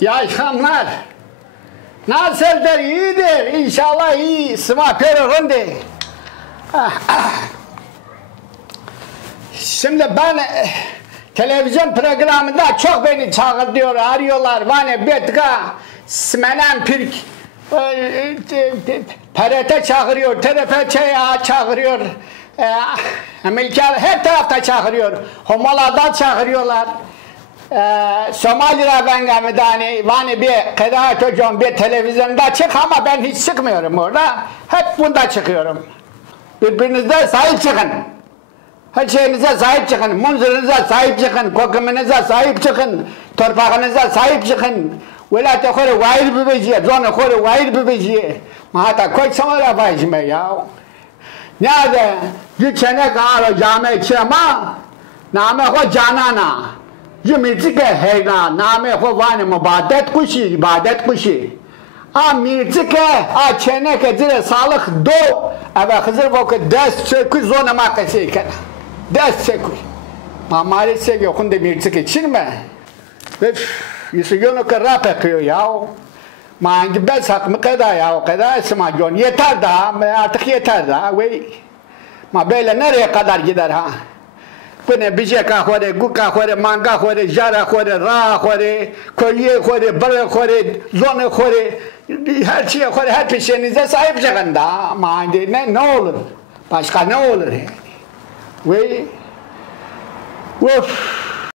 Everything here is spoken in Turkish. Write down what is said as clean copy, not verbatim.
İyi akşamlar. Nasıldır? İyidir. İnşallah iyi. Sıma perorunde. Şimdi ben televizyon programında çok beni çağırıyor, arıyorlar. Vane betka, smenen pirk, TRT çağırıyor, TRT çağırıyor. Amerikalı her tarafta çağırıyor. Homala'dan çağırıyorlar. Somali'de ben gamidani vani bir kıdaat hocam bir televizyonda çık ama ben hiç çıkmıyorum orada. Hep bunda çıkıyorum. Birbirinize sahip çıkın. Her şeyinize sahip çıkın. Munzurunuza sahip çıkın. Kokumunuza sahip çıkın. Torpağınıza sahip çıkın. Velate kore vayir bibeciye. Zona kore vayir bibeciye. Mahata koy samara baycime ya. Nerede? Gülçene kağılı cami çema. Name ko canana. Mirzik heyna. Name ko vani mubadet kuşi. İbadet kuşi. A mirzik a çene ke zire sağlık do. Ava hızır voku dest çekü zona makası iken. Dest çekü. Mamari sevgi okunde mirzik için mi? Yüzü yonu kırra pekiyor ya. Mangi ben sakımı kadar ya. O kadar esma jon. Yeter daha. Artık yeter daha. Ma böyle nereye kadar gider ha? Bu ne bijeka khore, guka khore, manga khore, jara khore, ra khore, kolye khore, bara khore, zone khore, her şeye khore, her peşinize sahip çıkın da. Mandi ne olur? Başka ne olur yani? Uf.